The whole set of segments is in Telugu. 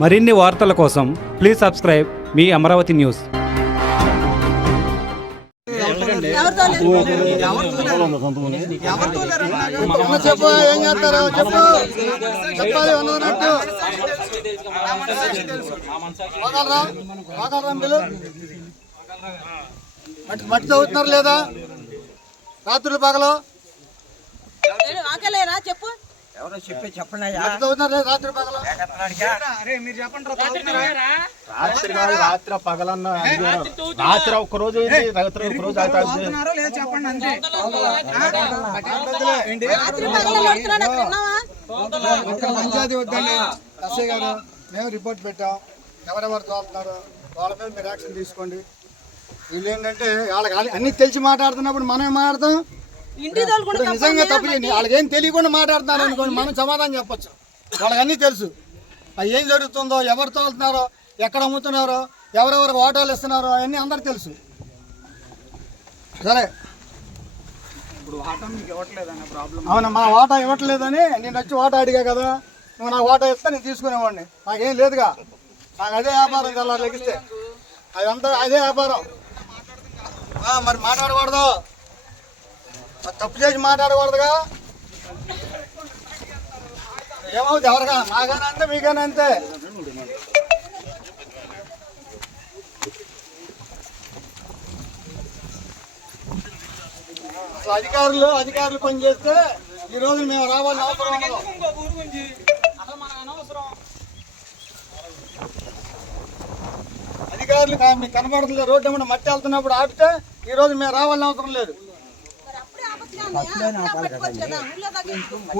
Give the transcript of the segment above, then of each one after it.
మరిన్ని వార్తల కోసం please subscribe me Amaravati news. మట్టి చదువుతున్నారు లేదా రాత్రులు పగలు చెప్పు రాత్రి పగలన్నా రాత్రి ఒక్కరోజు పంచాయతీ వద్దండి. ఎస్ఐ గారు మేము రిపోర్ట్ పెట్టాం. ఎవరెవరు తోలుతున్నారు వాళ్ళ మీద మీరు యాక్షన్ తీసుకోండి. వీళ్ళు ఏంటంటే వాళ్ళకి అన్ని తెలిసి మాట్లాడుతున్నప్పుడు మనం మాట్లాడతాం. నిజంగా తప్పు చేయండి. వాళ్ళకి ఏం తెలియకుండా మాట్లాడుతున్నారు అనుకోండి, మనం సమాధానం చెప్పచ్చు. వాళ్ళకి అన్నీ తెలుసు. అది ఏం జరుగుతుందో, ఎవరు తోలుతున్నారో, ఎక్కడ అమ్ముతున్నారో, ఎవరెవరికి ఓటాలు ఇస్తున్నారో అవన్నీ అందరికి తెలుసు. సరే, అవునా మా ఓటా ఇవ్వట్లేదని నేను వచ్చి ఓటా అడిగా కదా. నువ్వు నాకు ఓటా ఇస్తే నేను తీసుకునేవాడిని. నాకేం లేదుగా. నాకు అదే వ్యాపారం కదా లెగిస్తే అదంతా అదే వ్యాపారం. మరి మాట్లాడకూడదు, తప్పు చేసి మాట్లాడకూడదుగా. ఏమవుతుంది ఎవరిగా నాగానే అంతే మీకైనా అంతే. అసలు అధికారులు పనిచేస్తే ఈ రోజు మేము రావాలని అవసరం ఉండదు. అధికారులు మీకు కనబడుతుంది రోడ్డు ఏమన్నా మట్టి వెళ్తున్నప్పుడు ఆపితే ఈ రోజు మేము రావాలని అవసరం లేదు.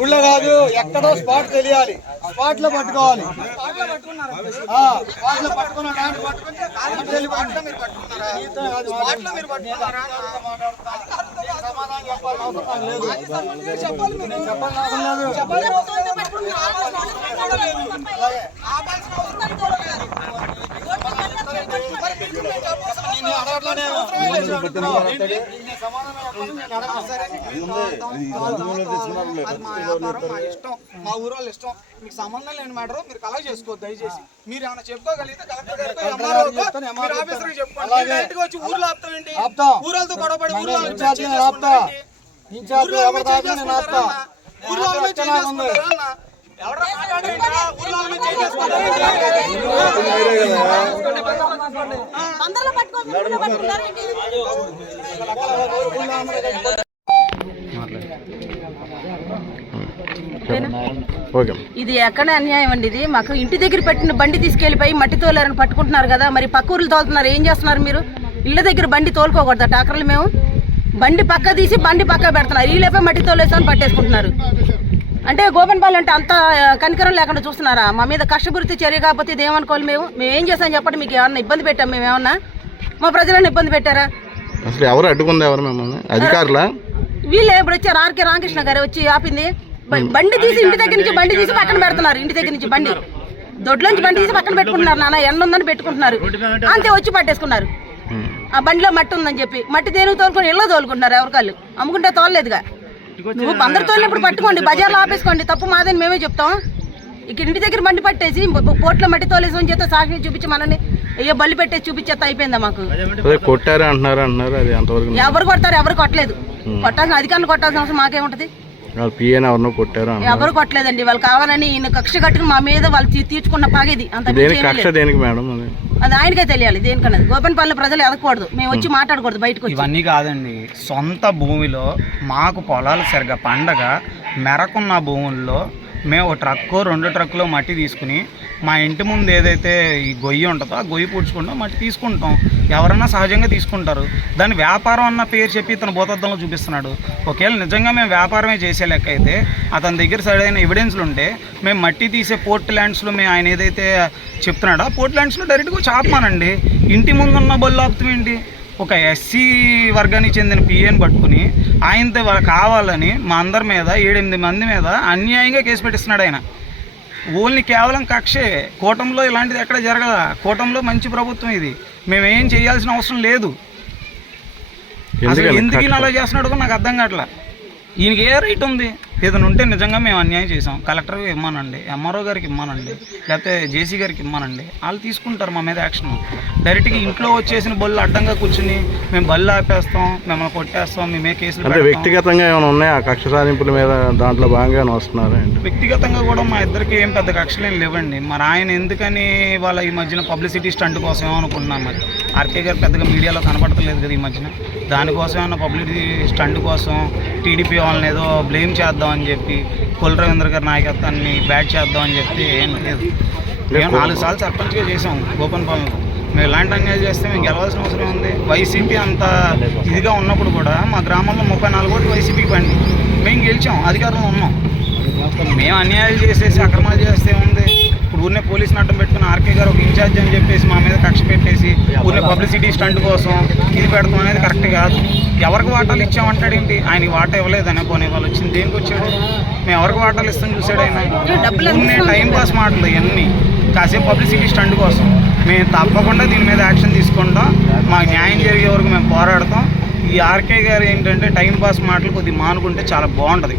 ఊళ్ళో కాదు, ఎక్కడో స్పాట్ తెలియాలి. స్పాట్ లో పట్టుకోవాలి. స్పాట్ లో పట్టుకున్న సమాధానం చెప్పాలని అవసరం లేదు. చెప్పాలని అవసరం మా ఊరు వాళ్ళు ఇష్టం. మీకు సంబంధం లేని మ్యాటర్ మీరు కలెక్ట్ చేసుకోవద్దు. దయచేసి మీరు ఏమైనా చెప్పుకోగలిగితే ఊళ్ళతో గొడవపడి ఇది ఎక్కడ అన్యాయం అండి. ఇది మాకు ఇంటి దగ్గర పెట్టిన బండి తీసుకెళ్లిపోయి మట్టి తోలారని పట్టుకుంటున్నారు కదా. మరి పక్క ఊర్లు తోలుతున్నారు, ఏం చేస్తున్నారు మీరు? ఇళ్ళ దగ్గర బండి తోలుకోకూడదా ట్రాక్టర్లు? మేము బండి పక్క తీసి బండి పక్క పెడుతున్నారు, వీళ్ళపై మట్టి తోలేసామని పట్టేసుకుంటున్నారు. అంటే గోపన్పాలెం అంటే అంత కనికరం లేకుండా చూస్తున్నారా? మా మీద కష్టపూరిత చర్య కాకపోతే ఇది ఏమనుకోవాలి? మేము ఏం చేస్తాం చెప్పండి? మీకు ఏమన్నా ఇబ్బంది పెట్టాం? మేము ఏమన్నా మా ప్రజలను ఇబ్బంది పెట్టారా? అసలు ఎవరు అడ్డుకుంది? ఎవరు మిమ్మల్ని? అధికారులా? వీళ్ళే ఇప్పుడు వచ్చారు. ఆర్కే రామకృష్ణ గారు వచ్చి ఆపింది. బండి తీసి ఇంటి దగ్గర నుంచి బండి తీసి పక్కన పెడుతున్నారు. ఇంటి దగ్గర నుంచి బండి దొడ్లోంచి బండి తీసి పక్కన పెట్టుకుంటున్నారు. నాన్న ఎండ ఉందని పెట్టుకుంటున్నారు, అంతే వచ్చి పట్టేసుకున్నారు. ఆ బండిలో మట్టి ఉందని చెప్పి మట్టి దేనికి తోలుకొని ఇళ్ళో తోలుకుంటున్నారు. ఎవరికాళ్ళు అమ్ముకుంటే తోలలేదుగా. నువ్వు అందరు తోలినప్పుడు పట్టుకోండి, బజార్లో ఆపేసుకోండి, తప్పు మాదని మేమే చెప్తాం. ఇక ఇంటి దగ్గర బండి పట్టేసి పోట్లో మట్టి తోలేసి చేస్తే సాక్షి చూపించి మనల్ని అయ్యో బల్లి పెట్టేసి చూపించేస్తా అయిపోయిందా? మాకు కొట్టారు అంటున్నారు. అది ఎవరు కొడతారు? ఎవరు కొట్టలేదు. కొట్టాల్సిన అధికారులు కొట్టాల్సిన అవసరం మాకేముంటది? కొట్టారు ఎవరు కొట్టలేదండి. వాళ్ళు కావాలని ఈయన కక్ష కట్టుకుని మా మీద వాళ్ళు తీర్చుకున్న పాగేది. అంత అది ఆయనకే తెలియాలి. దేనికన్నది గోపన్పల్లి ప్రజలు ఎదగకూడదు. మేము వచ్చి మాట్లాడకూడదు బయటకు. ఇవన్నీ కాదండి, సొంత భూమిలో మాకు పొలాలు సరిగా పండగ మెరకున్న భూముల్లో మేము ఒక ట్రక్కు 2 ట్రక్కులో మట్టి తీసుకుని మా ఇంటి ముందు ఏదైతే ఈ గొయ్యి ఉంటుందో ఆ గొయ్యి పూడ్చుకుంటాం, మట్టి తీసుకుంటాం. ఎవరన్నా సహజంగా తీసుకుంటారు. దాన్ని వ్యాపారం అన్న పేరు చెప్పి ఇతను భూతద్దంలో చూపిస్తున్నాడు. ఒకవేళ నిజంగా మేము వ్యాపారమే చేసే లెక్క అయితే అతని దగ్గర సరైన ఎవిడెన్స్లు ఉంటే మేము మట్టి తీసే పోర్ట్ ల్యాండ్స్లో మేము ఆయన ఏదైతే చెప్తున్నాడో ఆ పోర్ట్ ల్యాండ్స్లో డైరెక్ట్గా చాపమానండి. ఇంటి ముందున్న బొల్లు ఆపుతాం ఏంటి? ఒక ఎస్సీ వర్గానికి చెందిన పిఏని పట్టుకుని ఆయనతో కావాలని మా అందరి మీద 7-8 మంది మీద అన్యాయంగా కేసు పెట్టిస్తున్నాడు ఆయన. ఓన్లీ కేవలం కక్షే. కూటమిలో ఇలాంటిది ఎక్కడ జరగదా? కూటమిలో మంచి ప్రభుత్వం ఇది. మేమేం చేయాల్సిన అవసరం లేదు. అసలు ఎందుకు అలా చేస్తున్నాడు నాకు అర్థం కావట్లా. ఈయనకి ఏ రైట్ ఉంది? ఏదైనా ఉంటే నిజంగా మేము అన్యాయం చేసాం కలెక్టర్ ఇమ్మనండి, ఎంఆర్ఓ గారికి ఇమ్మనండి, లేకపోతే జేసీ గారికి ఇమ్మనండి, వాళ్ళు తీసుకుంటారు మా మీద యాక్షన్. డైరెక్ట్గా ఇంట్లో వచ్చేసిన బళ్ళు అడ్డంగా కూర్చుని మేము బళ్ళు ఆపేస్తాం, మిమ్మల్ని కొట్టేస్తాం, మేమే కేసులు అంటే వ్యక్తిగతంగా ఏమైనా ఉన్నాయా ఆ కక్ష సాధింపుల మీద? దాంట్లో భాగంగా వస్తున్నారా? వ్యక్తిగతంగా కూడా మా ఇద్దరికి ఏం పెద్ద కక్షలు ఏం లేవండి. మరి ఆయన ఎందుకని వాళ్ళ ఈ మధ్యన పబ్లిసిటీ స్టంట్ కోసం ఏమనుకుంటున్నాం, మరి ఆర్కే గారు పెద్దగా మీడియాలో కనపడతలేదు కదా ఈ మధ్యన, దానికోసం ఏమన్నా పబ్లిసిటీ స్టంట్ కోసం టీడీపీ వాళ్ళని ఏదో బ్లేమ్ చేద్దాం అని చెప్పి కొల్ రవీంద్ర గారి నాయకత్వాన్ని బ్యాట్ చేద్దాం అని చెప్పి ఏం లేదు. మేము 4 సార్లు సర్పంచ్గా చేసాం గోపన్పాలెంలో. మేము ఎలాంటి అన్యాయం చేస్తే మేము గెలవాల్సిన అవసరం ఉంది? వైసీపీ అంత ఇదిగా ఉన్నప్పుడు కూడా మా గ్రామంలో 34 ఓట్లు వైసీపీకి పండి మేము గెలిచాం, అధికారంలో ఉన్నాం. మేము అన్యాయాలు చేసేసి అక్రమాలు చేస్తే ఉంది. ఇప్పుడు ఊరినే పోలీసుని అడ్డం పెట్టుకుని ఆర్కే గారు ఒక ఇన్ఛార్జ్ అని చెప్పేసి మా మీద కక్ష పెట్టేసి ఊరినే పబ్లిసిటీ స్టంట్ కోసం ఇది పెడతాం అనేది కరెక్ట్ కాదు. ఎవరికి వాటాలు ఇచ్చామంటాడేంటి? ఆయనకి వాటా ఇవ్వలేదని పోనీ వాళ్ళు వచ్చింది దేనికి వచ్చాడు? మేము ఎవరికి వాటాలు ఇస్తాం చూసాడు ఆయన. ఊరినే టైం పాస్ మాటలు ఇవన్నీ కాసేపు పబ్లిసిటీ స్టంట్ కోసం. మేము తప్పకుండా దీని మీద యాక్షన్ తీసుకుంటాం, మాకు న్యాయం జరిగే వరకు మేము పోరాడతాం. ఈ ఆర్కే గారు ఏంటంటే టైం పాస్ మాటలు కొద్దిగా మానుకుంటే చాలా బాగుంటుంది.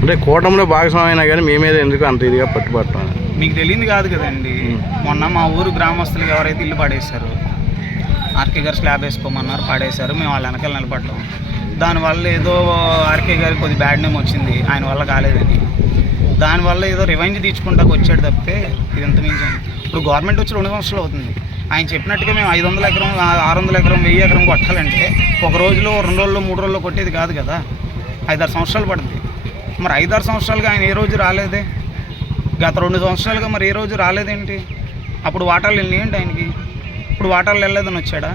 అంటే కూటమిలో భాగస్వామైనా కానీ మీ మీద ఎందుకు అంత ఇదిగా పట్టుబడతాం? మీకు తెలియదు కాదు కదండి, మొన్న మా ఊరు గ్రామస్తులు ఎవరైతే ఇల్లు పడేశారో ఆర్కే గారు స్లాబ్ వేసుకోమన్నారు, పడేశారు, మేము వాళ్ళ వెనకాల నిలబడ్డాం. దానివల్ల ఏదో ఆర్కే గారికి కొద్ది బ్యాడ్ నేమ్ వచ్చింది, ఆయన వల్ల కాలేదని. దానివల్ల ఏదో రివెంజ్ తీర్చుకుంటాకు వచ్చాడు తప్పితే ఇది ఎంత మించి. ఇప్పుడు గవర్నమెంట్ వచ్చి 2 సంవత్సరాలు అవుతుంది. ఆయన చెప్పినట్టుగా మేము 500 ఎకరం 600 ఎకరం 1000 ఎకరం కొట్టాలంటే ఒక రోజులో 2 రోజుల్లో 3 రోజుల్లో కొట్టేది కాదు కదా, 5-6 సంవత్సరాలు పడుతుంది. మరి 5-6 సంవత్సరాలుగా ఆయన ఏ రోజు రాలేదే, గత 2 సంవత్సరాలుగా మరి ఏ రోజు రాలేదేంటి? అప్పుడు వాటాలు వెళ్ళినాయండి ఆయనకి, ఇప్పుడు వాటాలు వెళ్ళలేదని వచ్చాడా?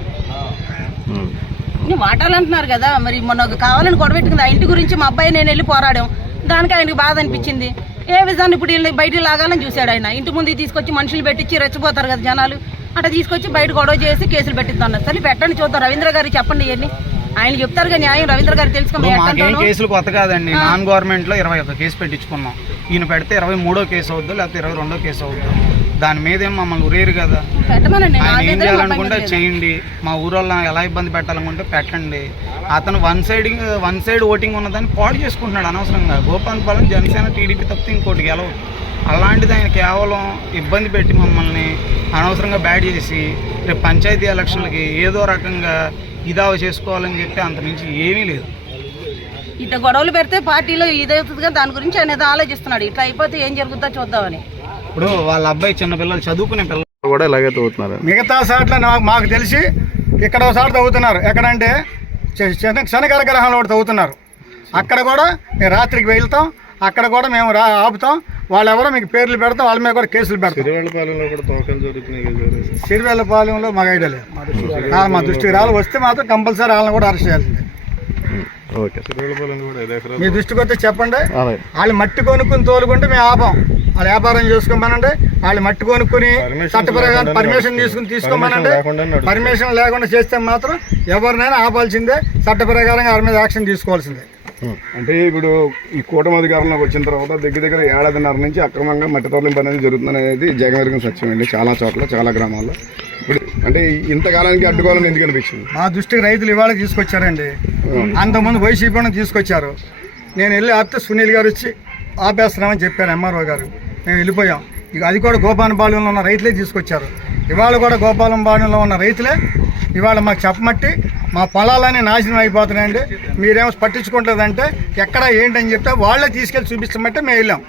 వాటాలు అంటున్నారు కదా, మరి మొన్న కావాలని గొడవెట్టుకుంది ఆ ఇంటి గురించి మా అబ్బాయి నేను వెళ్ళి పోరాడాం, దానికి ఆయనకి బాధ అనిపించింది. ఏ విధాన్ని ఇప్పుడు వీళ్ళని బయట లాగాలని చూశాడు ఆయన. ఇంటి ముందు తీసుకొచ్చి మనుషులు పెట్టించి రెచ్చిపోతారు కదా జనాలు, అట్లా తీసుకొచ్చి బయట గొడవ చేసి కేసులు పెట్టిస్తున్నారు. సరే పెట్టండి చూద్దాం, రవీంద్ర గారికి చెప్పండి ఇవన్నీ, ఆయన చెప్తారుగా న్యాయం. రవీంద్ర గారు మాకేం కేసులు కొత్త కాదండి, నాన్ గవర్నమెంట్లో 21 కేసు పెట్టించుకున్నాం. ఈయన పెడితే 23వ కేసు అవుద్దు, లేకపోతే 22వ కేసు అవుద్దు. దాని మీద ఏం మమ్మల్ని ఉరేరు కదా. ఆయన ఏం చేయాలనుకుంటే చేయండి, మా ఊరోళ్ళ ఎలా ఇబ్బంది పెట్టాలనుకుంటే పెట్టండి. అతను వన్ సైడ్ ఓటింగ్ ఉన్నదాన్ని పాడు చేసుకుంటున్నాడు అనవసరంగా. గోపన్పాలెం జనసేన టీడీపీ తప్పితే ఇంకోటి గెలవు. అలాంటిది ఆయన కేవలం ఇబ్బంది పెట్టి మమ్మల్ని అనవసరంగా బ్యాడ్ చేసి రేపు పంచాయతీ ఎలక్షన్లకి ఏదో రకంగా ఇదావ చేసుకోవాలని చెప్పి అంతమించి ఏమీ లేదు. ఇట్లా గొడవలు పెడితే పార్టీలో ఇదవుతుంది కదా, దాని గురించి ఆయన ఏదో ఆలోచిస్తున్నాడు. ఇట్లా అయిపోతే ఏం జరుగుతుందో చూద్దామని. ఇప్పుడు వాళ్ళ అబ్బాయి చిన్న పిల్లలు, చదువుకునే పిల్లలు కూడా ఇలాగే తవ్వుతున్నారు. మిగతా సార్లు మాకు తెలిసి ఇక్కడ ఒకసారి తవ్వుతున్నారు. ఎక్కడంటే శనికర గ్రహంలో కూడా తవ్వుతున్నారు. అక్కడ కూడా మేము రాత్రికి వెళ్తాం, అక్కడ కూడా మేము ఆపుతాం. వాళ్ళెవరో మీకు పేర్లు పెడతాం, వాళ్ళ మీద కూడా కేసులు పెడతాం. సిరివెల్లపాలెంలో మాకు ఐడియా లేదు, మా దృష్టికి రాళ్ళు వస్తే మాత్రం కంపల్సరీ వాళ్ళని కూడా అరెస్ట్ చేయాల్సిందే. మీ దృష్టికి వస్తే చెప్పండి. వాళ్ళు మట్టి కొనుక్కుని తోలుకుంటే మేము ఆపాం, వాళ్ళు వ్యాపారం చేసుకోమనండి. వాళ్ళు మట్టి కొనుక్కుని చట్టపరంగా పర్మిషన్ తీసుకోమనండి. పర్మిషన్ లేకుండా చేస్తే మాత్రం ఎవరినైనా ఆపాల్సిందే, చట్ట ప్రకారంగా వాళ్ళ మీద యాక్షన్ తీసుకోవాల్సిందే. అంటే ఇప్పుడు ఈ కూటమి అధికారంలోకి వచ్చిన తర్వాత దగ్గర 1.5 నుంచి అక్రమంగా మట్టి తరలింపు అనేది జరుగుతుంది అనేది జగమెరిగిన సత్యం అండి. చాలా చోట్ల, చాలా గ్రామాల్లో. ఇప్పుడు అంటే ఇంతకాలానికి అడ్డుకోవాలని ఎందుకు అనిపించింది? మా దృష్టికి రైతులు ఇవాళ తీసుకొచ్చారండి, అంతకుముందు వైసీపీ తీసుకొచ్చారు. నేను వెళ్ళి ఆపితే సునీల్ గారు వచ్చి ఆపేస్తున్నామని చెప్పారు ఎంఆర్ఓ గారు. మేము వెళ్ళిపోయాం. ఇక అది కూడా గోపాలపాలెంలో ఉన్న రైతులే తీసుకొచ్చారు. ఇవాళ కూడా గోపాలపాలెంలో ఉన్న రైతులే ఇవాళ మాకు చెప్పమట్టి మా పొలాలన్నీ నాశనం అయిపోతున్నాయండి, మీరేమో పట్టించుకుంటుందంటే ఎక్కడ ఏంటని చెప్తే వాళ్ళే తీసుకెళ్ళి చూపిస్తామంటే మేము వెళ్ళాం.